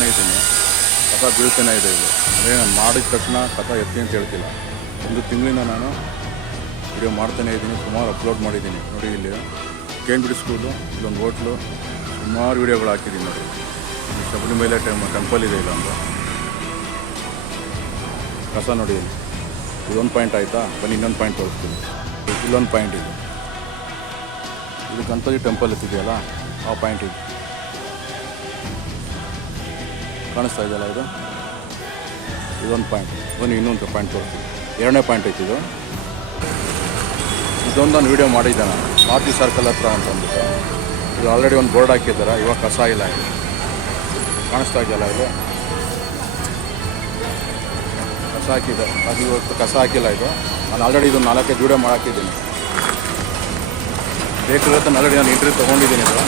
ಮಾಡ್ತಾನೇ ಇದ್ದೀನಿ, ಕಸ ಬೀಳ್ತಾನೆ ಇದೆ ಇಲ್ಲಿ. ಅದೇ ನಾನು ಮಾಡಿದ ತಕ್ಷಣ ಕಸ ಎತ್ತಿ ಅಂತ ಹೇಳ್ತಿಲ್ಲ. ಒಂದು ತಿಂಗಳಿಂದ ನಾನು ವಿಡಿಯೋ ಮಾಡ್ತಾನೇ ಇದ್ದೀನಿ, ಸುಮಾರು ಅಪ್ಲೋಡ್ ಮಾಡಿದ್ದೀನಿ. ನೋಡಿ ಇಲ್ಲಿ KNBD ಸ್ಕೂಲು, ಇಲ್ಲೊಂದು ಹೋಟ್ಲು, ಸುಮಾರು ವೀಡಿಯೋಗಳು ಹಾಕಿದ್ದೀನಿ. ನೋಡಿ ಶಬರಿಮಲೆ ಟೆಂಪಲ್ ಇದೆ ಇಲ್ಲ ಅಂತ ಕಸ ನೋಡಿ. ಇದೊಂದು ಪಾಯಿಂಟ್ ಆಯಿತಾ, ಬನ್ನಿ ಇನ್ನೊಂದು ಪಾಯಿಂಟ್ ತೋರಿಸ್ತೀನಿ. ಇಲ್ಲೊಂದು ಪಾಯಿಂಟ್ ಇದೆ, ಇದು ಗಣಪತಿ ಟೆಂಪಲ್ ಇದೆಯಲ್ಲ ಆ ಪಾಯಿಂಟ್ ಇದೆ, ಕಾಣಿಸ್ತಾ ಇದೆಯಲ್ಲ ಇದು. ಇದೊಂದು ಪಾಯಿಂಟ್, ಬನ್ನಿ ಇನ್ನೊಂದು ಪಾಯಿಂಟ್ ತೋರಿಸ್ತೀನಿ. ಎರಡನೇ ಪಾಯಿಂಟ್ ಐತಿ ಇದು. ಇದೊಂದು ನಾನು ವೀಡಿಯೋ ಮಾಡಿದ್ದೆ ನಾನು, ಮಾರುತಿ ಸರ್ಕಲ್ ಹತ್ರ ಅಂತಂದ್ಬಿಟ್ಟು. ಇದು ಆಲ್ರೆಡಿ ಒಂದು ಬೋರ್ಡ್ ಹಾಕಿದ್ದಾರೆ, ಇವಾಗ ಕಸ ಇಲ್ಲ ಇದು. ಕಾಣಿಸ್ತಾ ಇದೆಯಲ್ಲ ಇದು ಕಸ ಹಾಕಿದೆ, ಅದು ಇವತ್ತು ಕಸ ಹಾಕಿಲ್ಲ ಇದು. ನಾನು ಆಲ್ರೆಡಿ ಇದು 4-5 ವೀಡಿಯೋ ಮಾಡಾಕಿದ್ದೀನಿ. ಬೇಕಾಗುತ್ತೆ ಆಲ್ರೆಡಿ ನಾನು ಇಂಟರ್ವ್ಯೂ ತೊಗೊಂಡಿದ್ದೀನಿ ಇದು.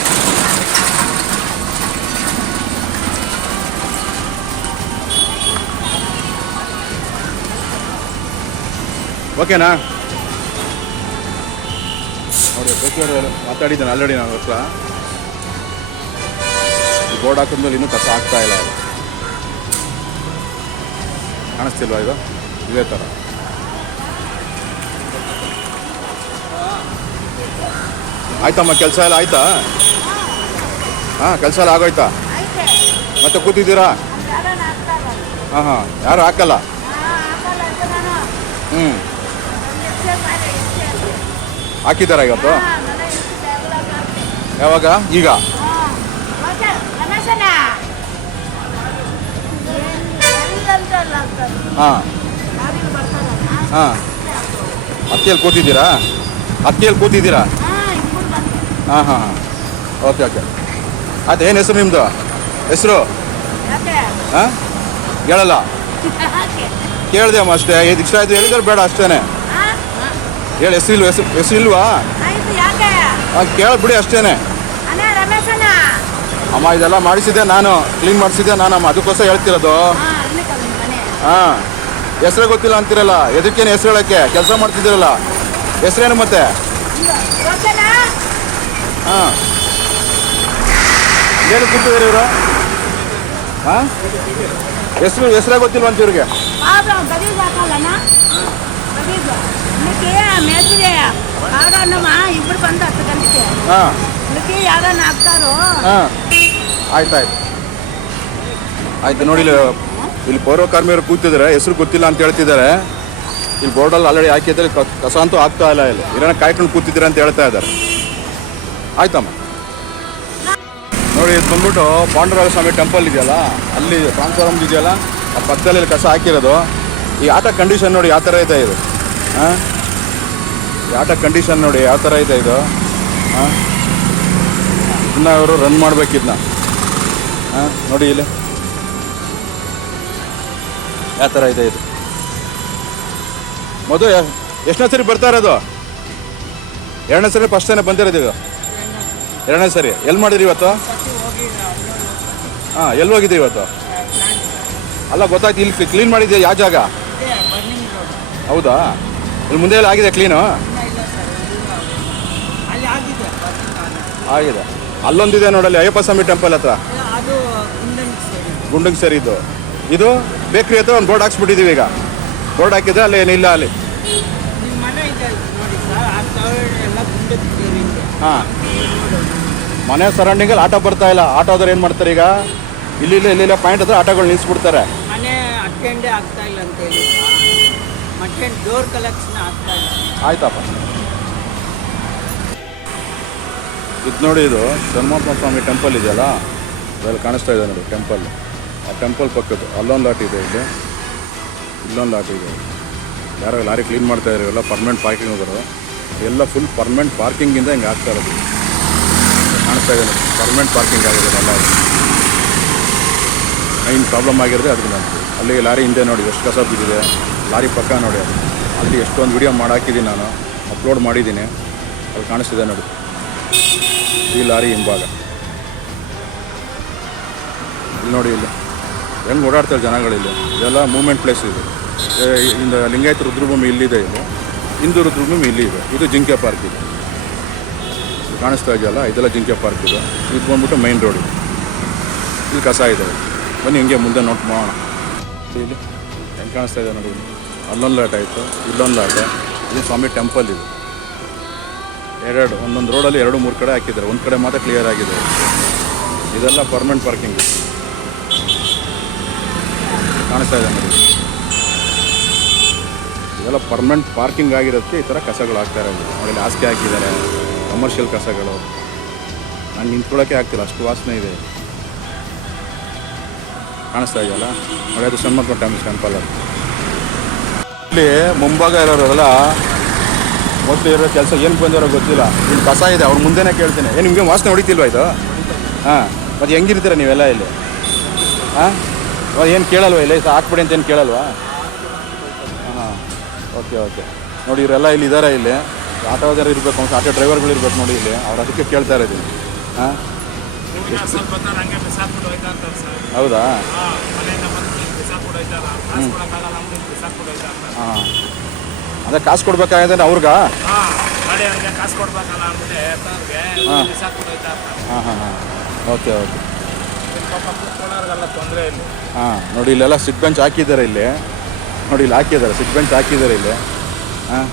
ಓಕೆನಾ ನೋಡಿ, ಬೇಕಾದ್ರೆ ಮಾತಾಡಿದ್ದೇನೆ ಆಲ್ರೆಡಿ ನಾನು ಹತ್ರ. ಈ ಬೋರ್ಡ್ ಹಾಕಿದ್ಮೇಲೆ ಇನ್ನೂ ಕಸ ಆಗ್ತಾ ಇಲ್ಲ ಅದು. ಕಾಣಿಸ್ತಿಲ್ವಾ ಇದು? ಇದೇ ಥರ ಆಯ್ತಮ್ಮ, ಕೆಲಸ ಎಲ್ಲ ಆಯ್ತಾ? ಹಾಂ, ಕೆಲಸ ಎಲ್ಲ ಆಗೋಯ್ತಾ? ಮತ್ತೆ ಕೂತಿದ್ದೀರಾ? ಹಾಂ ಹಾಂ, ಯಾರು ಹಾಕಲ್ಲ? ಹ್ಞೂ, ಹಾಕಿದ್ದಾರ ಇವತ್ತು? ಯಾವಾಗ? ಈಗ? ಹಾಂ ಹಾಂ, ಹತ್ತಿಯಲ್ಲಿ ಕೂತಿದ್ದೀರಾ? ಹತ್ತಿಯಲ್ಲಿ ಕೂತಿದ್ದೀರಾ? ಹಾಂ ಹಾಂ ಹಾಂ, ಓಕೆ ಓಕೆ. ಆಯ್ತು, ಏನು ಹೆಸರು ನಿಮ್ಮದು? ಹೆಸರು ಹಾಂ ಹೇಳಲ್ಲ? ಕೇಳಿದೆ ಅಮ್ಮ ಅಷ್ಟೇ. ಇದು ಇಷ್ಟ ಆಯಿತು ಹೇಳಿದ್ರೆ ಬೇಡ ಅಷ್ಟೇ ಹೇಳಿ. ಹೆಸರು ಇಲ್ವಾ? ಹಾಂ, ಕೇಳಿಬಿಡಿ ಅಷ್ಟೇ ಅಮ್ಮ. ಇದೆಲ್ಲ ಮಾಡಿಸಿದ್ದೆ ನಾನು, ಕ್ಲೀನ್ ಮಾಡಿಸಿದ್ದೆ ನಾನಮ್ಮ, ಅದಕ್ಕೋಸ್ಕರ ಹೇಳ್ತಿರೋದು. ಹಾಂ, ಹೆಸರೇ ಗೊತ್ತಿಲ್ಲ ಅಂತಿರಲ್ಲ, ಎದಕ್ಕೇನು ಹೆಸರು ಹೇಳೋಕ್ಕೆ? ಕೆಲಸ ಮಾಡ್ತಿದ್ದೀರಲ್ಲ, ಹೆಸರೇನು ಮತ್ತೆ? ಹಾಂ, ಏನು ಕೂತಿದ್ದಾರೆ ಇವರು? ಹಾಂ, ಹೆಸರೇ ಗೊತ್ತಿಲ್ವ ಅಂತ ಇವ್ರಿಗೆ? ಹಾಂ, ಹಾಂ, ಆಯ್ತಾಯ್ತು ಆಯ್ತು. ನೋಡಿ ಇಲ್ಲಿ ಪೌರ ಕಾರ್ಮಿಕರು ಕೂತಿದ್ದಾರೆ, ಹೆಸರು ಗೊತ್ತಿಲ್ಲ ಅಂತ ಹೇಳ್ತಿದ್ದಾರೆ. ಇಲ್ಲಿ ಬೋರ್ಡಲ್ಲಿ ಆಲ್ರೆಡಿ ಹಾಕಿದ್ದಾರೆ, ಕಸ ಅಂತೂ ಆಗ್ತಾ ಇಲ್ಲ. ಇಲ್ಲಿ ಏನೋ ಕಾಯ್ಕೊಂಡು ಕೂತಿದ್ದೀರ ಅಂತ ಹೇಳ್ತಾ ಇದ್ದಾರೆ. ಆಯ್ತಮ್ಮ. ನೋಡಿ, ಇದು ಬಂದ್ಬಿಟ್ಟು ಪಾಂಡುರಂಗ ಸ್ವಾಮಿ ಟೆಂಪಲ್ ಇದೆಯಲ್ಲ, ಅಲ್ಲಿ ಟ್ರಾನ್ಸ್ಫಾರ್ಮ್ ಇದೆಯಲ್ಲ, ಆ ಪಕ್ಕದಲ್ಲಿ ಕಸ ಹಾಕಿರೋದು. ಈ ಆಟೋ ಕಂಡೀಷನ್ ನೋಡಿ ಯಾವ ಥರ ಇದೆ ಇದು. ಹಾಂ, ಈ ಆಟೋ ಕಂಡೀಷನ್ ನೋಡಿ ಯಾವ ಥರ ಇದೆ ಇದು. ಹಾಂ, ಇದನ್ನ ಅವರು ರನ್ ಮಾಡಬೇಕಿದ್ನ. ಹಾಂ, ನೋಡಿ ಇಲ್ಲಿ ಯಾವ ಥರ ಇದೆ ಇದು. ಮೊದಲು ಎಷ್ಟನೇ ಸರಿ ಬರ್ತಾ ಇರೋದು? ಎರಡನೇ ಸರಿ ಫಸ್ಟ್ ಟೈಮ್ ಬಂದಿರೋದು ಇದು? ಎರಡನೇ ಸರಿ. ಎಲ್ಲಿ ಮಾಡಿದ್ರಿ ಇವತ್ತು? ಹಾಂ, ಎಲ್ಲಿ ಹೋಗಿದ್ರಿ ಇವತ್ತು? ಅಲ್ಲ, ಗೊತ್ತಾಯ್ತು. ಇಲ್ಲಿ ಕ್ಲೀನ್ ಮಾಡಿದ್ದೆ ಯಾವ ಜಾಗ? ಹೌದಾ? ಇಲ್ಲಿ ಮುಂದೆ ಎಲ್ಲ ಆಗಿದೆ ಕ್ಲೀನು? ಆಗಿದೆ. ಅಲ್ಲೊಂದಿದೆ ನೋಡಲ್ಲಿ, ಅಯ್ಯಪ್ಪ ಸ್ವಾಮಿ ಟೆಂಪಲ್ ಹತ್ರ, ಗುಂಡಂಗ್ ಸರಿ. ಇದು ಬೇಕ್ರಿ ಹತ್ರ ಒಂದು ಬೋರ್ಡ್ ಹಾಕ್ಸ್ಬಿಟ್ಟಿದ್ದೀವಿ. ಈಗ ಬೋರ್ಡ್ ಹಾಕಿದ್ರೆ ಅಲ್ಲಿ ಏನಿಲ್ಲ ಅಲ್ಲಿ. ಹಾಂ, ಮನೆ ಸರೌಂಡಿಂಗಲ್ಲಿ ಆಟೋ ಬರ್ತಾ ಇಲ್ಲ. ಆಟೋದವ್ರು ಏನು ಮಾಡ್ತಾರೆ ಈಗ, ಇಲ್ಲಿಲ್ಲ ಪಾಯಿಂಟ್ ಹತ್ರ ಆಟೋಗಳು ನಿಲ್ಲಿಸ್ಬಿಡ್ತಾರೆ. ಆಯ್ತಪ್ಪ. ಇದು ನೋಡಿ, ಇದು ಧರ್ಮಪ್ಪ ಸ್ವಾಮಿ ಟೆಂಪಲ್ ಇದೆಯಲ್ಲ, ಅದರಲ್ಲಿ ಕಾಣಿಸ್ತಾ ಇದೆ ನೋಡಿ ಟೆಂಪಲ್. ಆ ಟೆಂಪಲ್ ಪಕ್ಕದ್ದು ಅಲ್ಲೊಂದು ಲಾಟ್ ಇದೆ, ಇಲ್ಲೊಂದು ಲಾಟ್ ಇದೆ. ಯಾರೋ ಲಾರಿ ಕ್ಲೀನ್ ಮಾಡ್ತಾ ಇದ್ದಾರೆ, ಎಲ್ಲ ಪರ್ಮನೆಂಟ್ ಪಾರ್ಕಿಂಗ್ ಹೋಗೋರು ಎಲ್ಲ ಫುಲ್ ಪರ್ಮನೆಂಟ್ ಪಾರ್ಕಿಂಗಿಂದ ಹಿಂಗೆ ಆಗ್ತಾ ಇರೋದು. ಕಾಣಿಸ್ತಾ ಇದೆ ನೋಡಿ, ಪರ್ಮನೆಂಟ್ ಪಾರ್ಕಿಂಗ್ ಆಗಿದೆ ಎಲ್ಲ. ಮೈನ್ ಪ್ರಾಬ್ಲಮ್ ಆಗಿರೋದೆ ಅದಕ್ಕೆ ನಾನು ಅಲ್ಲಿ ಲಾರಿ ಹಿಂದೆ ನೋಡಿ ಎಷ್ಟು ಕಸ ಬಿದ್ದಿದೆ. ಲಾರಿ ಪಕ್ಕ ನೋಡಿ, ಅದು ಅಲ್ಲಿ ಎಷ್ಟೊಂದು ವೀಡಿಯೋ ಮಾಡಾಕಿದ್ದೀನಿ ನಾನು, ಅಪ್ಲೋಡ್ ಮಾಡಿದ್ದೀನಿ. ಅಲ್ಲಿ ಕಾಣಿಸ್ತಿದೆ ನೋಡಿ ಈ ಲಾರಿ ಹಿಂಭಾಗ. ಇಲ್ಲಿ ನೋಡಿ, ಇಲ್ಲಿ ಹೆಂಗೆ ಓಡಾಡ್ತಾರೆ ಜನಗಳಿಲ್ಲಿ. ಇದೆಲ್ಲ ಮೂವ್ಮೆಂಟ್ ಪ್ಲೇಸ್ ಇದು. ಇಂದ ಲಿಂಗಾಯತ ರುದ್ರಭೂಮಿ ಇಲ್ಲಿದೆ, ಇದು ಹಿಂದೂ ರುದ್ರಭೂಮಿ ಇಲ್ಲಿ ಇದೆ. ಇದು ಜಿಂಕೆ ಪಾರ್ಕ್ ಇದೆ, ಕಾಣಿಸ್ತಾ ಇದೆಯಲ್ಲ, ಇದೆಲ್ಲ ಜಿಂಕೆ ಪಾರ್ಕ್ ಇದೆ. ಇದು ಬಂದ್ಬಿಟ್ಟು ಮೈನ್ ರೋಡ್. ಇಲ್ಲಿ ಕಸ ಇದೆ. ಬನ್ನಿ ಹಿಂಗೆ ಮುಂದೆ ನೋಟ್ ಮಾಡೋಣ. ಇಲ್ಲಿ ಹೆಂಗೆ ಕಾಣಿಸ್ತಾ ಇದೆ ನೋಡಿ, ಅಲ್ಲೊಂದು ಲಾಟ್ ಆಯಿತು, ಇಲ್ಲೊಂದು ಲಾಟ್, ಇದು ಸ್ವಾಮಿ ಟೆಂಪಲ್ ಇದು. ಎರಡು ಒಂದೊಂದು ರೋಡಲ್ಲಿ 2-3 ಕಡೆ ಹಾಕಿದ್ದಾರೆ, ಒಂದು ಕಡೆ ಮಾತ್ರ ಕ್ಲಿಯರ್ ಆಗಿದೆ. ಇದೆಲ್ಲ ಪರ್ಮನೆಂಟ್ ಪಾರ್ಕಿಂಗ್ ಕಾಣಿಸ್ತಾ ಇದೆ ನೋಡಿ. ಇದೆಲ್ಲ ಪರ್ಮನೆಂಟ್ ಪಾರ್ಕಿಂಗ್ ಆಗಿರೋದಕ್ಕೆ ಈ ಥರ ಕಸಗಳು ಹಾಕ್ತಾ ಇರೋದು ನೋಡಿ. ಹಾಸಿಗೆ ಹಾಕಿದ್ದಾರೆ, ಕಮರ್ಷಿಯಲ್ ಕಸಗಳು. ನಾನು ನಿಂತ್ಕೊಳ್ಳೋಕ್ಕೆ ಆಗ್ತಿಲ್ಲ, ಅಷ್ಟು ವಾಸನೆ ಇದೆ. ಕಾಣಿಸ್ತಾ ಇದೆಯಲ್ಲ ನೋಡಿ, ಅದು ಷಣ್ಮುಖ ಟೆಂಪಲ್. ಇಲ್ಲಿ ಮುಂಭಾಗ ಇರೋರೆಲ್ಲ ಮೋಸ್ಟ್ಲಿ ಇರೋ ಕೆಲಸ ಏನು ಬಂದಿರೋ ಗೊತ್ತಿಲ್ಲ. ಇಲ್ಲಿ ಕಸ ಇದೆ, ಅವ್ರ ಮುಂದೆನೇ ಕೇಳ್ತೀನಿ, ಏನು ನಿಮಗೆ ವಾಸನೆ ಹೊಡಿತಿಲ್ವಾ ಇದು? ಹಾಂ, ಮತ್ತು ಹೆಂಗಿರ್ತೀರ ನೀವೆಲ್ಲ ಇಲ್ಲಿ? ಹಾಂ, ಏನು ಕೇಳಲ್ವಾ ಇಲ್ಲಿ ಹಾಕ್ಬಿಡಿ ಅಂತ ಏನು ಕೇಳಲ್ವಾ? ಹಾಂ, ಓಕೆ ಓಕೆ. ನೋಡಿ ಇವರೆಲ್ಲ ಇಲ್ಲಿ ಇದ್ದಾರೆ, ಇಲ್ಲಿ ಆಟೋದಾರ ಇರಬೇಕು, ಆಟೋ ಡ್ರೈವರ್ಗಳು ಇರ್ಬೇಕು ನೋಡಿ ಇಲ್ಲಿ. ಅವ್ರು ಅದಕ್ಕೆ ಕೇಳ್ತಾ ಇರೋದು. ಹಾಂ, ಹೌದಾ? ಹಾಂ, ಅದೇ ಕಾಸು ಕೊಡ್ಬೇಕಾಗಿದೆ ಅವ್ರಿಗೆ. ಹಾಂ ಹಾಂ ಹಾಂ ಹಾಂ, ಓಕೆ ಓಕೆ. ಹಾಂ, ನೋಡಿ ಇಲ್ಲೆಲ್ಲ ಸಿಟ್ ಬೆಂಚ್ ಹಾಕಿದ್ದಾರೆ ಇಲ್ಲಿ. ನೋಡಿ ಇಲ್ಲಿ ಹಾಕಿದ್ದಾರೆ, ಸಿಟ್ ಬೆಂಚ್ ಹಾಕಿದ್ದಾರೆ ಇಲ್ಲಿ. ಹಾಂ,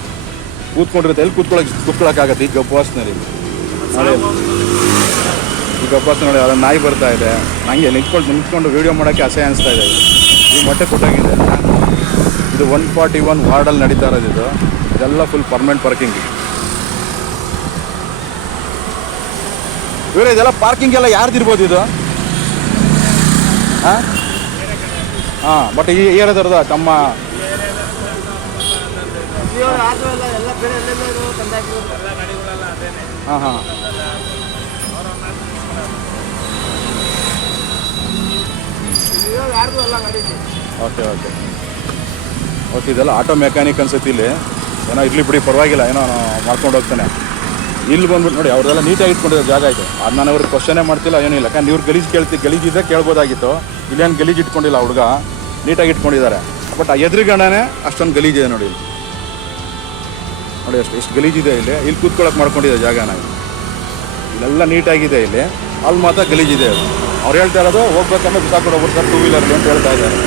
ಕೂತ್ಕೊಂಡಿರುತ್ತೆ, ಎಲ್ಲಿ ಕೂತ್ಕೊಳ್ಳೋಕ್ಕಾಗತ್ತೆ ಈಗ ಉಪವಾಸನಲ್ಲಿ ನೋಡಿ. ಈಗ ಉಪವಾಸ ನೋಡಿ, ಅದನ್ನು ನಾಯಿ ಬರ್ತಾ ಇದೆ, ನನಗೆ ನಿಂತ್ಕೊಂಡು ವೀಡಿಯೋ ಮಾಡೋಕ್ಕೆ ಅಸಹ್ಯ ಅನಿಸ್ತಾ ಇದೆ. ಈ ಮೊಟ್ಟೆ ಕೊಟ್ಟಾಗಿದೆ. ಇದು 141 ವಾರ್ಡಲ್ಲಿ ನಡೀತಾ ಇರೋದು ಇದು. ಇದೆಲ್ಲ ಫುಲ್ ಪರ್ಮನೆಂಟ್ ಪಾರ್ಕಿಂಗ್. ಇವರೇ ಇದೆಲ್ಲ ಪಾರ್ಕಿಂಗ್ ಎಲ್ಲ ಯಾರ್ದಿರ್ಬೋದು ಇದು? ಹಾಂ ಹಾಂ, ಬಟ್ ಈ ಏರಿಯಾದವ್ರದ ತಮ್ಮ. ಹಾಂ ಹಾಂ, ಓಕೆ ಓಕೆ ಓಕೆ. ಇದೆಲ್ಲ ಆಟೋ ಮೆಕ್ಯಾನಿಕ್ ಅನ್ಸುತ್ತೆ ಇಲ್ಲಿ. ಏನೋ ಇರ್ಲಿ ಬಿಡಿ, ಪರವಾಗಿಲ್ಲ, ಏನೋ ಮಾಡ್ಕೊಂಡು ಹೋಗ್ತಾನೆ. ಇಲ್ಲಿ ಬಂದ್ಬಿಟ್ಟು ನೋಡಿ, ಅವ್ರದೆಲ್ಲ ನೀಟಾಗಿ ಇಟ್ಕೊಂಡಿರೋ ಜಾಗ ಇದೆ. ಅದು ನಾನು ಅವ್ರಿಗೆ ಕ್ವಶನೇ ಮಾಡ್ತಿಲ್ಲ, ಏನೂ ಇಲ್ಲ. ಯಾಕಂದ್ರೆ ಇವ್ರು ಗಲೀಜಿದ್ರೆ ಕೇಳ್ಬೋದಾಗಿತ್ತು. ಇಲ್ಲೇನು ಗಲೀಜು ಇಟ್ಕೊಂಡಿಲ್ಲ, ಹುಡುಗ ನೀಟಾಗಿ ಇಟ್ಕೊಂಡಿದ್ದಾರೆ. ಬಟ್ ಆ ಎದುರುಗಣನೇ ಅಷ್ಟೊಂದು ಗಲೀಜಿದೆ ನೋಡಿ ಇಲ್ಲಿ. ನೋಡಿ ಎಷ್ಟು ಗಲೀಜಿದೆ ಇಲ್ಲಿ. ಇಲ್ಲಿ ಕೂತ್ಕೊಳ್ಳೋಕೆ ಮಾಡ್ಕೊಂಡಿದೆ ಜಾಗನ. ಇಲ್ಲೆಲ್ಲ ನೀಟಾಗಿದೆ ಇಲ್ಲಿ, ಅಲ್ಲಿ ಮಾತ್ರ ಗಲೀಜಿದೆ. ಅದು ಅವ್ರು ಹೇಳ್ತಾ ಇರೋದು ಹೋಗ್ಬೇಕಂದ್ರೆ ಬಿಸಾಕೊಂಡು ಹೋಗ್ಬಿಡ್ತಾರೆ 2 ವೀಲರ್ಲಿ ಅಂತ ಹೇಳ್ತಾ ಇದ್ದಾರೆ.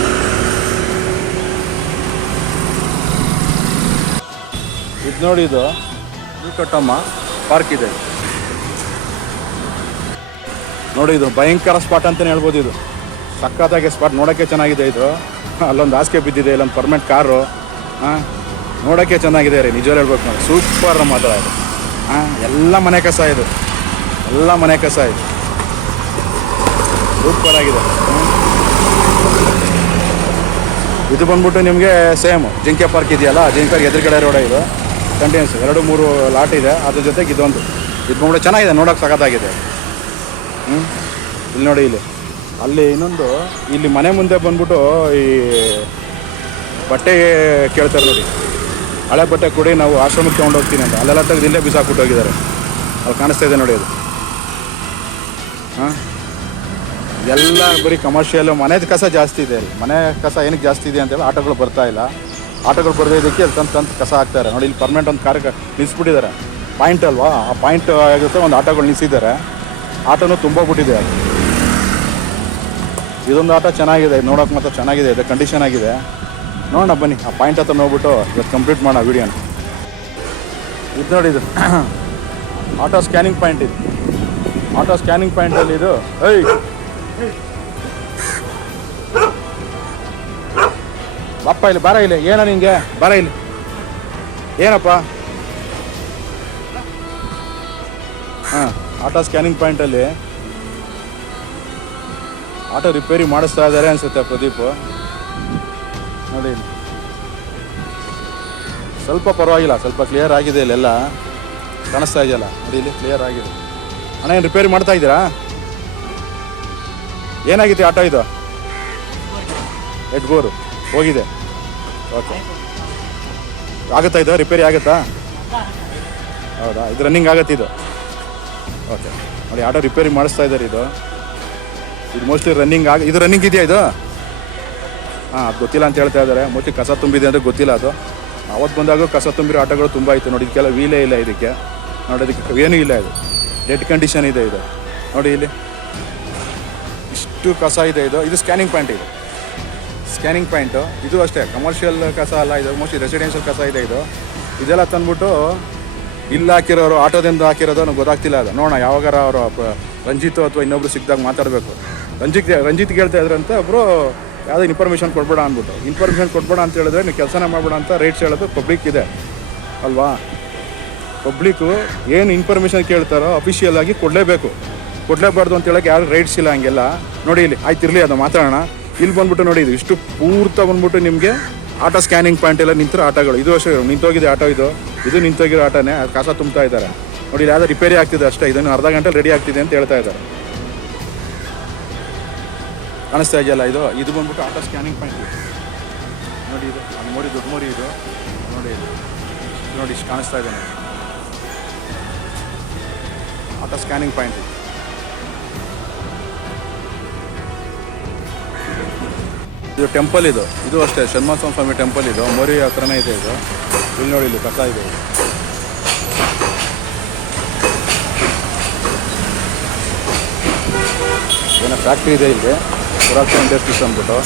ಇದು ನೋಡಿ, ಇದು ಕಟ್ಟಮ್ಮ ಪಾರ್ಕ್ ಇದೆ ನೋಡಿ. ಇದು ಭಯಂಕರ ಸ್ಪಾಟ್ ಅಂತಲೇ ಹೇಳ್ಬೋದು. ಇದು ಸಖತ್ತಾಗಿ ಸ್ಪಾಟ್, ನೋಡೋಕ್ಕೆ ಚೆನ್ನಾಗಿದೆ. ಇದು ಅಲ್ಲೊಂದು ಹಾಸಿಗೆ ಬಿದ್ದಿದೆ, ಇಲ್ಲೊಂದು ಪರ್ಮನೆಂಟ್ ಕಾರು. ಹಾಂ, ನೋಡೋಕ್ಕೆ ಚೆನ್ನಾಗಿದೆ ರೀ, ನಿಜವಾಗ್ಲೂ ಹೇಳ್ಬೇಕು ನಾವು. ಸೂಪರ್ ಮಾತ್ರ ಇದು. ಹಾಂ, ಎಲ್ಲ ಮನೆ ಕಸ ಇದು, ಎಲ್ಲ ಮನೆ ಕಸ ಇದು. ಸೂಪರ್ ಆಗಿದೆ. ಇದು ಬಂದ್ಬಿಟ್ಟು ನಿಮಗೆ ಸೇಮ್ ಜಿಂಕೆ ಪಾರ್ಕ್ ಇದೆಯಲ್ಲ, ಜಿಂಕೆ ಎದುರುಗಡೆ ರೋಡ ಇದು. ಕಂಟಿನ್ಯೂಸ್ 2-3 ಲಾಟ್ ಇದೆ. ಅದ್ರ ಜೊತೆಗೆ ಇದೊಂದು. ಇದು ಬಂದ್ಬಿಟ್ಟು ಚೆನ್ನಾಗಿದೆ, ನೋಡೋಕೆ ಸಖತ್ತಾಗಿದೆ. ಇಲ್ಲಿ ನೋಡಿ, ಇಲ್ಲಿ ಅಲ್ಲಿ ಇನ್ನೊಂದು, ಇಲ್ಲಿ ಮನೆ ಮುಂದೆ ಬಂದ್ಬಿಟ್ಟು ಈ ಬಟ್ಟೆ ಕೇಳ್ತಾರೆ ನೋಡಿ. ಹಳೆ ಬಟ್ಟೆ ಕೊಡಿ, ನಾವು ಆಶ್ರಮಕ್ಕೆ ತೊಗೊಂಡು ಹೋಗ್ತೀನಿ ಅಂತ. ಅಲ್ಲೆಲ್ಲ ತೆಗೆದು ಇಲ್ಲೇ ಬಿಸಾಕ್ಬಿಟ್ಟು ಹೋಗಿದ್ದಾರೆ. ಅಲ್ಲಿ ಕಾಣಿಸ್ತಾ ಇದೆ ನೋಡಿ ಅದು. ಹಾಂ, ಎಲ್ಲ ಬರೀ ಕಮರ್ಷಿಯಲ್. ಮನೆದು ಕಸ ಜಾಸ್ತಿ ಇದೆ ಅಲ್ಲಿ. ಮನೆ ಕಸ ಏನಕ್ಕೆ ಜಾಸ್ತಿ ಇದೆ ಅಂತೇಳಿ ಆಟೋಗಳು ಬರ್ತಾ ಇಲ್ಲ. ಆಟೋಗಳು ಬರದೇ ಇದಕ್ಕೆ ಅಲ್ಲಿ ತಂದು ಕಸ ಹಾಕ್ತಾರೆ ನೋಡಿ. ಇಲ್ಲಿ ಪರ್ಮನೆಂಟ್ ಒಂದು ಕಾರ್ ನಿಲ್ಲಿಸ್ಬಿಟ್ಟಿದ್ದಾರೆ. ಪಾಯಿಂಟ್ ಅಲ್ವಾ, ಆ ಪಾಯಿಂಟ್ ಆಗುತ್ತೆ, ಒಂದು ಆಟೋಗಳು ನಿಲ್ಲಿಸಿದ್ದಾರೆ. ಆಟೋನು ತುಂಬೋಗ್ಬಿಟ್ಟಿದೆ ಅದು. ಇದೊಂದು ಆಟೋ ಚೆನ್ನಾಗಿದೆ, ನೋಡೋಕೆ ಮಾತ್ರ ಚೆನ್ನಾಗಿದೆ, ಇದು ಕಂಡೀಷನ್ ಆಗಿದೆ. ನೋಡೋಣ ಬನ್ನಿ, ಆ ಪಾಯಿಂಟ್ ಹತ್ರ ನೋಡ್ಬಿಟ್ಟು ಇವತ್ತು ಕಂಪ್ಲೀಟ್ ಮಾಡೋಣ ವೀಡಿಯೋನ. ಇದು ನೋಡಿ, ಇದು ಆಟೋ ಸ್ಕ್ಯಾನಿಂಗ್ ಪಾಯಿಂಟ್. ಇದು ಆಟೋ ಸ್ಕ್ಯಾನಿಂಗ್ ಪಾಯಿಂಟಲ್ಲಿ ಇದು. ಏಯ್ ಬಾಪ್ಪ, ಇಲ್ಲಿ ಬಾರ, ಇಲ್ಲಿ ಏನೋ ನಿಂಗೆ ಬಾರ, ಇಲ್ಲಿ ಏನಪ್ಪ? ಹಾಂ, ಆಟೋ ಸ್ಕ್ಯಾನಿಂಗ್ ಪಾಯಿಂಟಲ್ಲಿ ಆಟೋ ರಿಪೇರಿ ಮಾಡಿಸ್ತಾ ಇದ್ದಾರೆ ಅನಿಸುತ್ತೆ ಪ್ರದೀಪ್. ನೋಡಿ, ಸ್ವಲ್ಪ ಪರವಾಗಿಲ್ಲ, ಸ್ವಲ್ಪ ಕ್ಲಿಯರ್ ಆಗಿದೆ. ಇಲ್ಲೆಲ್ಲ ಕಾಣಿಸ್ತಾ ಇದೆಯಲ್ಲ ನೋಡಿ, ಇಲ್ಲಿ ಕ್ಲಿಯರ್ ಆಗಿದೆ. ಅಣ್ಣ, ಏನು ರಿಪೇರಿ ಮಾಡ್ತಾ ಇದ್ದೀರಾ? ಏನಾಗಿತ್ತು ಆಟೋ ಇದು? ಹೆಡ್ ಬೋರು ಹೋಗಿದೆ. ಓಕೆ, ಆಗುತ್ತಾ ಇದು? ರಿಪೇರಿ ಆಗುತ್ತಾ? ಹೌದಾ, ಇದು ರನ್ನಿಂಗ್ ಆಗುತ್ತೆ ಇದು? ಓಕೆ ನೋಡಿ, ಆಟೋ ರಿಪೇರಿ ಮಾಡಿಸ್ತಾ ಇದ್ದಾರೆ. ಇದು ಮೋಸ್ಟ್ಲಿ ರನ್ನಿಂಗ್ ಇದು ರನ್ನಿಂಗ್ ಇದೆಯಾ ಇದು? ಹಾಂ, ಅದು ಗೊತ್ತಿಲ್ಲ ಅಂತ ಹೇಳ್ತಾ ಇದ್ದಾರೆ. ಮೋಸ್ಟ್ಲಿ ಕಸ ತುಂಬಿದೆ ಅಂದರೆ ಗೊತ್ತಿಲ್ಲ ಅದು. ಅವತ್ತು ಬಂದಾಗ ಕಸ ತುಂಬಿರೋ ಆಟೋಗಳು ತುಂಬ ಇತ್ತು ನೋಡಿ. ಇದಕ್ಕೆಲ್ಲ ವೀಲೇ ಇಲ್ಲ ಇದಕ್ಕೆ ನೋಡಿ, ಅದಕ್ಕೆ ಏನೂ ಇಲ್ಲ. ಇದು ಡೆಡ್ ಕಂಡೀಷನ್ ಇದೆ ಇದು ನೋಡಿ. ಇಲ್ಲಿ ಎಷ್ಟು ಕಸ ಇದೆ ಇದು ಸ್ಕ್ಯಾನಿಂಗ್ ಪಾಯಿಂಟ್ ಇದು. ಸ್ಕ್ಯಾನಿಂಗ್ ಪಾಯಿಂಟು ಇದು ಅಷ್ಟೇ, ಕಮರ್ಷಿಯಲ್ ಕಸ ಅಲ್ಲ ಇದು, ಮೋಸ್ಟ್ಲಿ ರೆಸಿಡೆನ್ಷಿಯಲ್ ಕಸ ಇದೆ ಇದು. ಇದೆಲ್ಲ ತಂದ್ಬಿಟ್ಟು ಇಲ್ಲಿ ಹಾಕಿರೋರು ಆಟೋದಿಂದ ಹಾಕಿರೋದು ನನಗೆ ಗೊತ್ತಾಗ್ತಿಲ್ಲ. ಅದು ನೋಡೋಣ ಯಾವಾಗಾರ ಅವರು ರಂಜಿತ್ ಅಥವಾ ಇನ್ನೊಬ್ರು ಸಿಕ್ಕಿದಾಗ ಮಾತಾಡಬೇಕು. ರಂಜಿತ್ ಹೇಳ್ತಾ ಇದ್ರಂತ ಒಬ್ಬರು ಯಾವುದೇ ಇನ್ಫಾರ್ಮೇಷನ್ ಕೊಡ್ಬೇಡ ಅಂದ್ಬಿಟ್ಟು. ಇನ್ಫಾರ್ಮೇಷನ್ ಕೊಡ್ಬೇಡ ಅಂತ ಹೇಳಿದ್ರೆ ನೀವು ಕೆಲಸನೇ ಮಾಡಬೇಡ ಅಂತ ರೈಟ್ಸ್ ಹೇಳೋದು ಪಬ್ಲಿಕ್ ಇದೆ ಅಲ್ವಾ. ಪಬ್ಲಿಕ್ಕು ಏನು ಇನ್ಫಾರ್ಮೇಷನ್ ಕೇಳ್ತಾರೋ ಅಫಿಷಿಯಲ್ ಆಗಿ ಕೊಡಲೇಬಾರ್ದು ಅಂತ ಹೇಳೋಕ್ಕೆ ಯಾರು ರೈಟ್ಸ್ ಇಲ್ಲ ಹಂಗೆಲ್ಲ. ನೋಡಿ ಇಲ್ಲಿ ಆಯ್ತಿರಲಿ ಅದು ಮಾತಾಡೋಣ. ಇಲ್ಲಿ ಬಂದ್ಬಿಟ್ಟು ನೋಡಿ ಇದು ಇಷ್ಟು ಪೂರ್ತ ಬಂದ್ಬಿಟ್ಟು ನಿಮಗೆ ಆಟೋ ಸ್ಕ್ಯಾನಿಂಗ್ ಪಾಯಿಂಟ್ ಎಲ್ಲ ನಿಂತಿರೋ ಆಟೋಗಳು. ಇದು ಅಷ್ಟೇ ನಿಂತೋಗಿದೆ ಆಟೋ, ಇದು ನಿಂತೋಗಿರೋ ಆಟೋನೇ. ಅದು ಕಸ ತುಂಬ್ತಾ ಇದ್ದಾರೆ ನೋಡಿ. ಯಾವುದೋ ರಿಪೇರಿ ಆಗ್ತಿದೆ ಅಷ್ಟೇ, ಇದನ್ನು ಅರ್ಧ ಗಂಟೆ ರೆಡಿ ಆಗ್ತಿದೆ ಅಂತ ಹೇಳ್ತಾ ಇದ್ದಾರೆ. ಕಾಣಿಸ್ತಾ ಇದೆಯಲ್ಲ ಇದು ಬಂದ್ಬಿಟ್ಟು ಆಟೋ ಸ್ಕ್ಯಾನಿಂಗ್ ಪಾಯಿಂಟ್ ನೋಡಿ. ಇದು ಮೋರಿ ದೊಡ್ಡ ಮೋರಿ ಇದು ನೋಡಿ ಇಷ್ಟು ಕಾಣಿಸ್ತಾ ಇದೆ ನೋಡಿ. ಆಟೋ ಸ್ಕ್ಯಾನಿಂಗ್ ಪಾಯಿಂಟ್ ಇದು ಟೆಂಪಲ್ ಇದು ಅಷ್ಟೇ ಷಣ್ಮುಖ ಸ್ವಾಮಿ ಟೆಂಪಲ್ ಇದು. ಮೋರಿ ಹತ್ರನೇ ಇದೆ ಇದು. ಇಲ್ಲಿ ನೋಡಿ ಇಲ್ಲಿ ಕಸ ಇದೆ. ಏನೋ ಫ್ಯಾಕ್ಟ್ರಿ ಇದೆ ಇಲ್ಲಿ, ಸುರಕ್ಷಾ ಇಂಡಸ್ಟ್ರೀಸ್ ಅಂದ್ಬಿಟ್ಟು.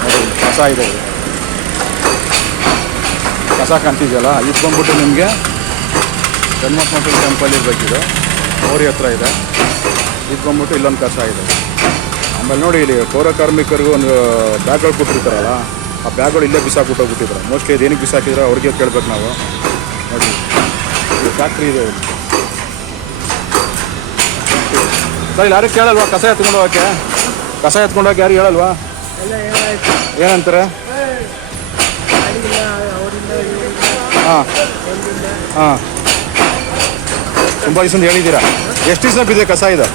ನೋಡಿ ಇಲ್ಲಿ ಕಸ ಇದೆ, ಇದು ಕಸ ಕಾಣ್ತಿದೆಯಲ್ಲ. ಇದು ಬಂದ್ಬಿಟ್ಟು ನಿಮಗೆ ಷಣ್ಮುಖ ಸ್ವಾಮಿ ಟೆಂಪಲ್ ಇರಬೇಕಿದು, ಮೋರಿ ಹತ್ರ ಇದೆ. ಇದು ಬಂದ್ಬಿಟ್ಟು ಇಲ್ಲೊಂದು ಕಸ ಇದೆ. ಆಮೇಲೆ ನೋಡಿ ಇಲ್ಲಿ ಪೌರ ಕಾರ್ಮಿಕರಿಗೂ ಒಂದು ಬ್ಯಾಗ್ಗಳು ಕೊಟ್ಟಿರ್ತಾರಲ್ಲ, ಆ ಬ್ಯಾಗ್ಗಳು ಇಲ್ಲೇ ಬಿಸಾಕ್ಬಿಟ್ಟು ಹೋಗ್ಬಿಟ್ಟಿದ್ರು. ಮೋಸ್ಟ್ಲಿ ಇದು ಏನಕ್ಕೆ ಬಿಸಾಕಿದ್ರೆ ಅವ್ರಿಗೆ ಕೇಳ್ಬೇಕು ನಾವು. ನೋಡಿ ಇದು ಫ್ಯಾಕ್ಟ್ರಿ ಇದೆ ಇಲ್ಲಿ. ಸರ್ ಇಲ್ಲಿ ಯಾರಿಗೆ ಕೇಳಲ್ವಾ ಕಸ ಎತ್ಕೊಂಡು ಹೋಗೋಕ್ಕೆ? ಕಸ ಎತ್ಕೊಂಡು ಹೋಗಿ ಯಾರಿಗೆ ಹೇಳಲ್ವಾ? ಏನಂತಾರೆ? ಹಾಂ ಹಾಂ ತುಂಬ ದಿವಸ ಹೇಳಿದ್ದೀರಾ. ಎಷ್ಟು ದಿವಸ ಬಿದ್ದಿದೆ ಕಸ ಇದು?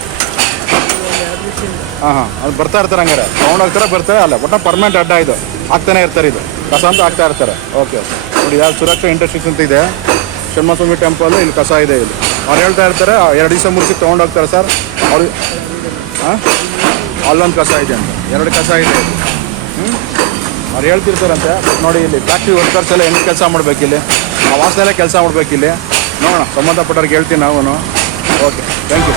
ಹಾಂ ಅದು ಬರ್ತಾ ಇರ್ತಾರೆ ಹಂಗಾರೆ, ತೊಗೊಂಡೋಗ್ತಾರೆ ಬರ್ತಾರೆ. ಅಲ್ಲ ಒಟ್ಟು ಪರ್ಮನೆಂಟ್ ಅಡ್ಡ ಇದು ಆಗ್ತಾನೆ ಇರ್ತಾರೆ. ಇದು ಕಸ ಅಂತ ಆಗ್ತಾ ಇರ್ತಾರೆ. ಓಕೆ ನೋಡಿ ಯಾರು ಸುರಕ್ಷಾ ಇಂಡಸ್ಟ್ರೀಸ್ ಅಂತ ಇದೆ, ಷಣ್ಮುಖ ಸ್ವಾಮಿ ಟೆಂಪಲ್. ಇಲ್ಲಿ ಕಸ ಇದೆ ಇಲ್ಲಿ. ಅವ್ರು ಹೇಳ್ತಾ ಇರ್ತಾರೆ 2 ದಿವಸ ಮುಗಿಸಿ ತೊಗೊಂಡೋಗ್ತಾರೆ ಸರ್ ಅವ್ರು. ಹಾಂ ಅಲ್ಲೊಂದು ಕಸ ಇದೆ ಅಂತ, 2 ಕಸ ಇದೆ ಇಲ್ಲಿ. ಅವ್ರು ಹೇಳ್ತಿರ್ತಾರಂತೆ. ಬಟ್ ನೋಡಿ ಇಲ್ಲಿ ಫ್ಯಾಕ್ಟ್ರಿ ವರ್ಕರ್ಸ್ ಎಲ್ಲ ಹೆಂಗೆ ಕೆಲಸ ಮಾಡಬೇಕಿಲ್ಲಿ, ಆ ವಾಸನೆಲ್ಲೇ ಕೆಲಸ ಮಾಡಬೇಕಿಲ್ಲಿ. ನೋಡೋಣ, ಸಂಬಂಧಪಟ್ಟವ್ರಿಗೆ ಹೇಳ್ತೀನಿ ನಾವು. Okay thank you.